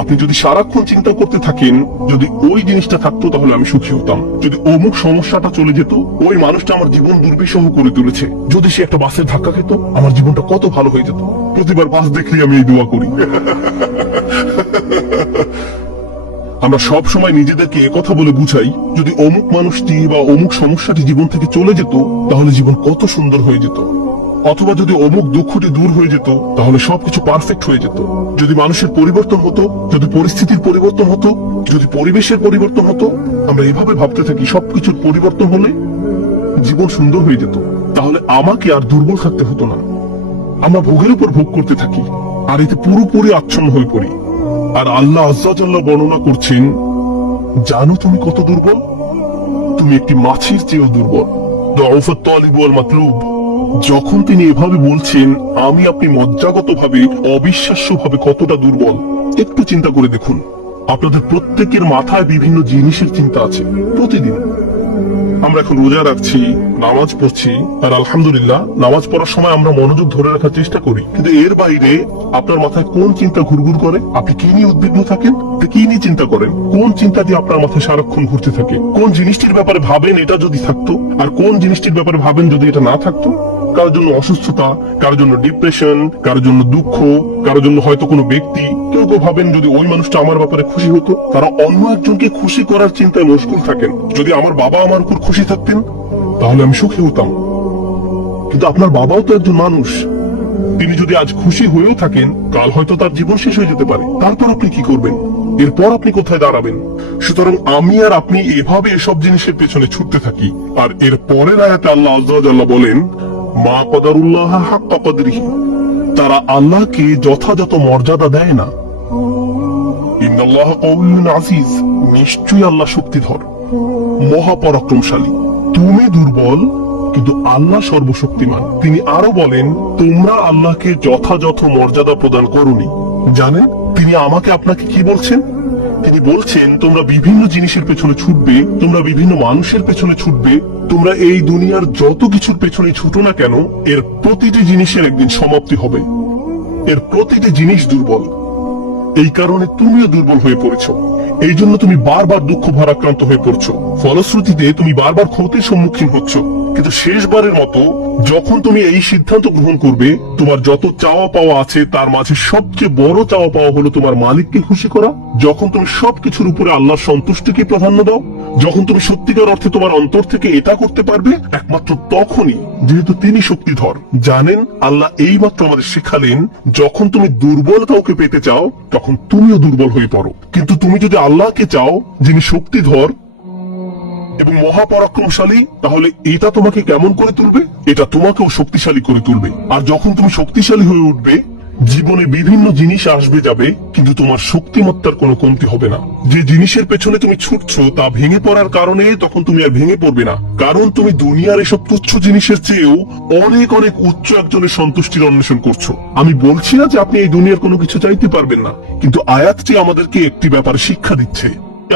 আপনি যদি সারাক্ষণ চিন্তা করতে থাকেন যদি ওই জিনিসটা থাকতো তাহলে আমি সুখী হতাম, যদি অমুক সমস্যাটা চলে যেত, ওই মানুষটা আমার জীবন দুর্বিষহ করে তুলেছে, যদি সে একটা বাসের ধাক্কা খেত আমার জীবনটা কত ভালো হয়ে যেত। প্রতিবার বাস দেখলে আমি এই দোয়া করি। আমরা সব সময় নিজেদেরকে একথা বলে বুঝাই যদি অমুক মানুষটি বা অমুক সমস্যাটি জীবন থেকে চলে যেত তাহলে জীবন কত সুন্দর হয়ে যেত, অথবা যদি অমুক দুঃখটি দূর হয়ে যেত তাহলে সবকিছু পারফেক্ট হয়ে যেত। যদি মানুষের পরিবর্তন হতো, যদি পরিস্থিতির পরিবর্তন হতো, যদি পরিবেশের পরিবর্তন হতো, আমরা এভাবে ভাবতে থাকি সবকিছুর পরিবর্তন হলে জীবন সুন্দর হয়ে যেত, তাহলে আমাকে আর দুর্বল থাকতে হতো না। আমরা ভোগের উপর ভোগ করতে থাকি আর এতে পুরোপুরি আচ্ছন্ন হয়ে পড়ি। আর আল্লাহ আজ্জা জাল্লাহ বর্ণনা করছেন, জানো তুমি কত দুর্বল? তুমি একটি মাছির চেয়েও দুর্বল। দুআফাত তালিব ওয়াল মাতলুব। যখন তিনি এভাবে বলছেন আমি আপনি মজ্জাগতভাবে অবিশ্বাস্যভাবে কতটা দুর্বল, একটু চিন্তা করে দেখুন। আপনাদের প্রত্যেকের মাথায় বিভিন্ন জিনিসের চিন্তা আছে প্রতিদিন। আমরা এখন রোজা রাখছি, নামাজ পড়ছি, আর আলহামদুলিল্লাহ নামাজ পড়ার সময় আমরা মনোযোগ ধরে রাখার চেষ্টা করি, কিন্তু এর বাইরে আপনার মাথায় কোন চিন্তা ঘুরঘুর করে? আপনি কি নিয়ে উদ্বিগ্ন থাকেন? কি নিয়ে চিন্তা করেন? কোন চিন্তাটি আপনার মাথায় সারাক্ষণ ঘুরতে থাকে? কোন জিনিসটির ব্যাপারে ভাবেন এটা যদি থাকতো, আর কোন জিনিসটির ব্যাপারে ভাবেন যদি এটা না থাকতো? কারোর জন্য অসুস্থতা, কারোর জন্য ডিপ্রেশন, কারোর জন্য দুঃখ, কারোর জন্য হয়তো কোনো ব্যক্তি। কেউ কেউ ভাবেন যদি ওই মানুষটা আমার ব্যাপারে খুশি হতো। তারা অন্য একজনকে খুশি করার চিন্তায় মশগুল থাকেন। যদি আমার বাবা আমার উপর খুশি থাকতেন তাহলে আমি সুখী হতাম। কিন্তু আপনার বাবাও তো একজন মানুষ, তিনি যদি আজ খুশি হয়েও থাকেন কাল হয়তো তার জীবন শেষ হয়ে যেতে পারে। তারপর আপনি কি করবেন? এরপর আপনি কোথায় দাঁড়াবেন? সুতরাং আমি আর আপনি এভাবে এসব জিনিসের পেছনে ছুটতে থাকি। আর এর পরের আয়াতে আল্লাহ আজ্জা ওয়া জাল্লা বলেন, মা কদারুল্লাহ হাক্কা কদরিহি, তারা আল্লাহকে যথাযথ মর্যাদা দেয় না। ইন্নাল্লাহা কাউইয়্যুন আজিজ, নিশ্চয়ই আল্লাহ শক্তিধর, মহাপরাক্রমশালী। তুমি দুর্বল কিন্তু আল্লাহ সর্বশক্তিমান। তিনি আরো বলেন, তোমরা আল্লাহকে যথাযথ মর্যাদা প্রদান করোনি। জানেন তিনি আমাকে আপনাকে কি বলছেন? তিনি বলছেন তোমরা বিভিন্ন জিনিসের পেছনে ছুটবে, তোমরা বিভিন্ন মানুষের পেছনে ছুটবে, তোমরা এই দুনিয়ার যত কিছুর পেছনে ছুটো না কেন এর প্রতিটি জিনিসের একদিন সমাপ্তি হবে। এর প্রতিটি জিনিস দুর্বল। এই কারণে তুমিও দুর্বল হয়ে পড়েছো। এই জন্য তুমি বারবার দুঃখ ভারাক্রান্ত হয়ে পড়ছো। ফলশ্রুতিতে তুমি বারবার ক্ষতির সম্মুখীন হচ্ছ। কিন্তু শেষবারের মতো যখন তুমি এই সিদ্ধান্ত গ্রহণ করবে তোমার যত চাওয়া পাওয়া আছে তার মাঝে সবচেয়ে বড় চাওয়া পাওয়া হলো তোমার মালিককে খুশি করা, যখন তুমি সবকিছুর উপরে আল্লাহর সন্তুষ্টিকে প্রাধান্য দাও, যখন তুমি সত্যিকার অর্থে তোমার অন্তর থেকে এটা করতে পারবে, একমাত্র তখনই, যেহেতু তিনি শক্তিধর। জানেন আল্লাহ এইমাত্র আমাদের শেখালেন যখন তুমি দুর্বল কাউকে পেতে চাও তখন তুমিও দুর্বল হয়ে পড়ো, কিন্তু তুমি যদি আল্লাহকে চাও যিনি শক্তিধর এবং মহাপরাক্রমশালী, তাহলে এটা তোমাকে কেমন করে তুলবে? এটা তোমাকেও শক্তিশালী করে তুলবে। আর যখন তুমি শক্তিশালী হয়ে উঠবে জীবনে বিভিন্ন জিনিস আসবে যাবে, কিন্তু তোমার শক্তিমত্তার কোনো কমতি হবে না। যে জিনিসের পেছনে তুমি ছুটছো তা ভেঙে পড়ার কারণে তখন তুমি আর ভেঙে পড়বে না, কারণ তুমি দুনিয়ার এসব তুচ্ছ জিনিসের চেয়েও অনেক অনেক উচ্চ একজনের সন্তুষ্টির অন্বেষণ করছো। আমি বলছি না যে আপনি এই দুনিয়ার কোনো কিছু চাইতে পারবেন না, কিন্তু আয়াতটি আমাদেরকে একটি ব্যাপারে শিক্ষা দিচ্ছে।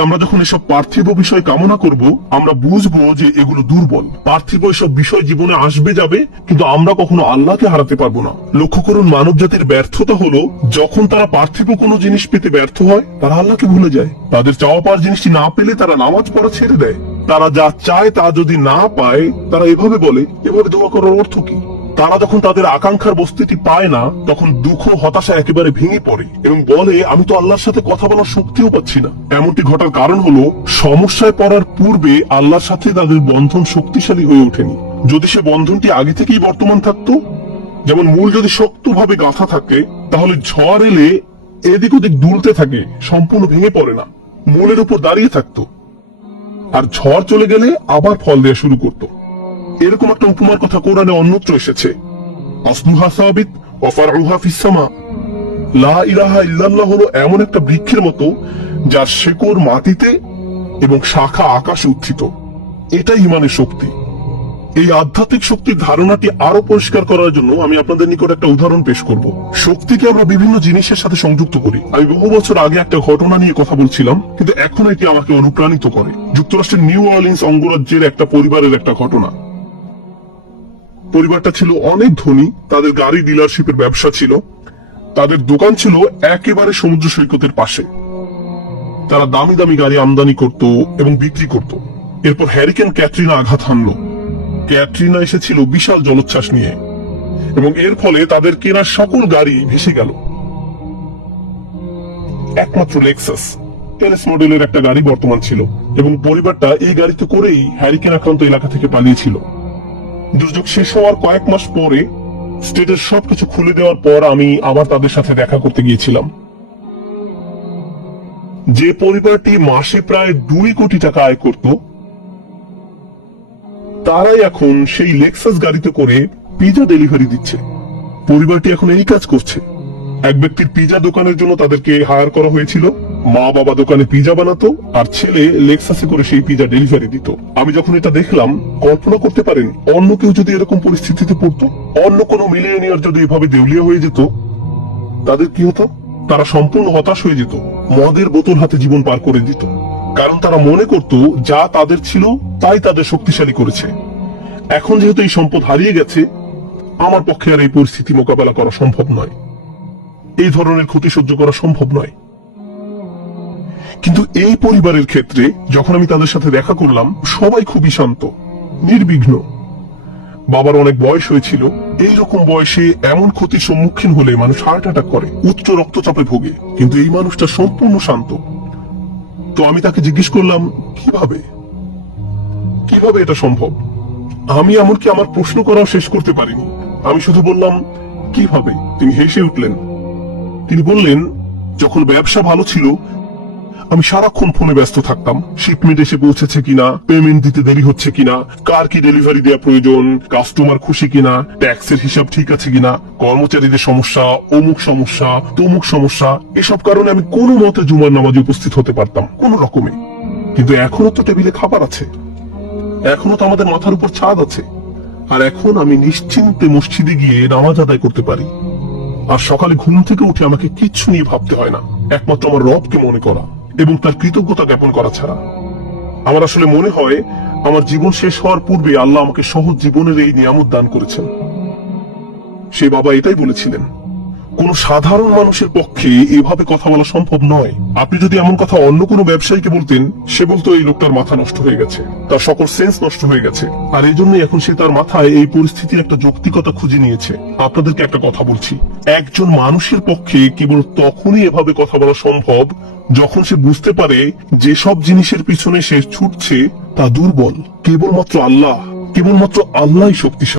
আমরা যখন এসব পার্থিব বিষয় কামনা করব আমরা বুঝবো যে এগুলো দুর্বল। পার্থিব এসব বিষয় জীবনে আসবে যাবে, কিন্তু আমরা কখনো আল্লাহকে হারাতে পারবো না। লক্ষ্য করুন মানব জাতির ব্যর্থতা হলো যখন তারা পার্থিব কোনো জিনিস পেতে ব্যর্থ হয় তারা আল্লাহকে ভুলে যায়। তাদের চাওয়া পাওয়ার জিনিসটি না পেলে তারা নামাজ পড়া ছেড়ে দেয়। তারা যা চায় তা যদি না পায় তারা এভাবে বলে, এভাবে দোয়া করার অর্থ কি? তারা যখন তাদের আকাঙ্ক্ষার বস্তুটি পায় না তখন দুঃখ হতাশা একেবারে ভেঙে পড়ে এবং বলে আমি তো আল্লাহর সাথে কথা বলার শক্তিও পাচ্ছি না। এমনটি ঘটার কারণ হলো সমস্যায় পড়ার পূর্বে আল্লাহর সাথে তাদের বন্ধন শক্তিশালী হয়ে ওঠেনি। যদি সে বন্ধনটি আগে থেকেই বর্তমান থাকতো, যেমন মূল যদি শক্তভাবে গাঁথা থাকে তাহলে ঝড় এলে এদিক ওদিক দুলতে থাকে, সম্পূর্ণ ভেঙে পড়ে না, মূলের উপর দাঁড়িয়ে থাকতো। আর ঝড় চলে গেলে আবার ফল দেওয়া শুরু করতো। এরকম একটা উপমার কথা কোরআনে অন্যত্র এসেছে, আসলুহা সাবিত ওয়া ফারউহা ফিস সামা। লা ইলাহা ইল্লাল্লাহ হলো এমন একটা বৃক্ষের মতো যার শেকড় মাটিতে এবং শাখা আকাশে উত্থিত। এটাই ঈমানের শক্তি। এই আধ্যাত্মিক শক্তির ধারণাটি আরো পরিষ্কার করার জন্য আমি আপনাদের নিকট একটা উদাহরণ পেশ করব। শক্তিকে আমরা বিভিন্ন জিনিসের সাথে সংযুক্ত করি। আমি বহু বছর আগে একটা ঘটনা নিয়ে কথা বলছিলাম, কিন্তু এখন এটি আমাকে অনুপ্রাণিত করে। যুক্তরাষ্ট্রের নিউ অরলিন্স অঙ্গরাজ্যের একটা পরিবারের একটা ঘটনা। পরিবারটা ছিল অনেক ধনী, তাদের গাড়ি ডিলারশিপের ব্যবসা ছিল। তাদের দোকান ছিল একেবারে সমুদ্র সৈকতের পাশে। তারা দামি দামি গাড়ি আমদানি করত এবং বিক্রি করত। এরপর হ্যারিকেন ক্যাটরিনা আঘাত হানল। ক্যাটরিনা এসেছিল বিশাল জলোচ্ছ্বাস নিয়ে এবং এর ফলে তাদের কেনা সকল গাড়ি ভেসে গেল। একমাত্র লেক্সাস এলএস মডেলের একটা গাড়ি বর্তমান ছিল এবং পরিবারটা এই গাড়িতে করেই হ্যারিকেন আক্রান্ত এলাকা থেকে পালিয়েছিল। দুর্যোগ শেষ হওয়ার কয়েক মাস পরে স্টেটের সবকিছু খুলে দেওয়ার পর আমি আবার তাদের সাথে দেখা করতে গিয়েছিলাম। যে পরিবারটি মাসে প্রায় 2 কোটি টাকা আয় করত, তারাই এখন সেই লেক্সাস গাড়িতে করে পিজা ডেলিভারি দিচ্ছে। পরিবারটি এখন এই কাজ করছে। এক ব্যক্তির পিজা দোকানের জন্য তাদেরকে হায়ার করা হয়েছিল। মা বাবা দোকানে পিজা বানাতো আর ছেলে লেক্সাসে করে সেই পিজা ডেলিভারি দিত। আমি যখন এটা দেখলাম, কল্পনা করতে পারেন অন্য কেউ যদি এরকম পরিস্থিতিতে পড়তো, অন্য কোনো মিলিয়নিয়ার যদি এভাবে দেউলিয়া হয়ে যেত, তাদের কি হতো? তারা সম্পূর্ণ হতাশ হয়ে যেত, মদের বোতল হাতে জীবন পার করে দিত। কারণ তারা মনে করত যা তাদের ছিল তাই তাদের শক্তিশালী করেছে। এখন যেহেতু এই সম্পদ হারিয়ে গেছে, আমার পক্ষে আর এই পরিস্থিতি মোকাবেলা করা সম্ভব নয়, এই ধরনের ক্ষতি সহ্য করা সম্ভব নয়। কিন্তু এই পরিবারের ক্ষেত্রে যখন আমি তাদের সাথে দেখা করলাম, সবাই খুবই শান্ত, নির্বিঘ্ন। বাবার অনেক বয়স হয়েছিল। এইরকম বয়সে এমন ক্ষতির সম্মুখীন হলে মানুষ হার্ট অ্যাটাক করে, উচ্চ রক্তচাপে ভোগে, কিন্তু এই মানুষটা সম্পূর্ণ শান্ত। তো আমি তাকে জিজ্ঞেস করলাম, কিভাবে এটা সম্ভব? আমি এমনকি আমার প্রশ্ন করাও শেষ করতে পারিনি। আমি শুধু বললাম, কিভাবে? তিনি হেসে উঠলেন। তিনি বললেন, যখন ব্যবসা ভালো ছিল আমি সারাক্ষণ ফোনে ব্যস্ত থাকতাম। শিপমেন্ট এসে পৌঁছেছে কিনা, পেমেন্ট দিতে দেরি হচ্ছে কিনা, কার কি ডেলিভারি দেওয়া প্রয়োজন, কাস্টমার খুশি কিনা, ট্যাক্সের হিসাব ঠিক আছে কিনা, কর্মচারীদের সমস্যা, অমুক সমস্যা, তমুক সমস্যা, এসব কারণে আমি কোনো মতে জুমার নামাজে উপস্থিত হতে পারতাম কোনো রকমে। কিন্তু এখনো তো টেবিলে খাবার আছে, এখনো তো আমাদের মাথার উপর ছাদ আছে, আর এখন আমি নিশ্চিন্তে মসজিদে গিয়ে নামাজ আদায় করতে পারি। আর সকালে ঘুম থেকে উঠে আমাকে কিচ্ছু নিয়ে ভাবতে হয় না, একমাত্র আমার রবকে মনে করা এবং তার কৃতজ্ঞতা জ্ঞাপন করা ছাড়া। আমার আসলে মনে হয় আমার জীবন শেষ হওয়ার পূর্বে আল্লাহ আমাকে সহজ জীবনের এই নিয়ামত দান করেছেন। সে বাবা এটাই বলেছিলেন, কোন সাধারণ মানুষের পক্ষে এভাবে কথা বলা সম্ভব নয়। আপনি যদি এমন কথা অন্য কোনো ব্যবসায়ীকে বলতেন, সে বলতো এই লোকটার মাথা নষ্ট হয়ে গেছে, তার সকল সেন্স নষ্ট হয়ে গেছে। আর এই জন্যই এখন সে তার মাথায় এই পরিস্থিতির একটা যৌক্তিকতা খুঁজে নিয়েছে। আপনাদেরকে একটা কথা বলছি, একজন মানুষের পক্ষে কেবল তখনই এভাবে কথা বলা সম্ভব যখন সে বুঝতে পারে যেসব জিনিসের পিছনে সে ছুটছে তা দুর্বল। কেবলমাত্র আল্লাহই শক্তিশালী।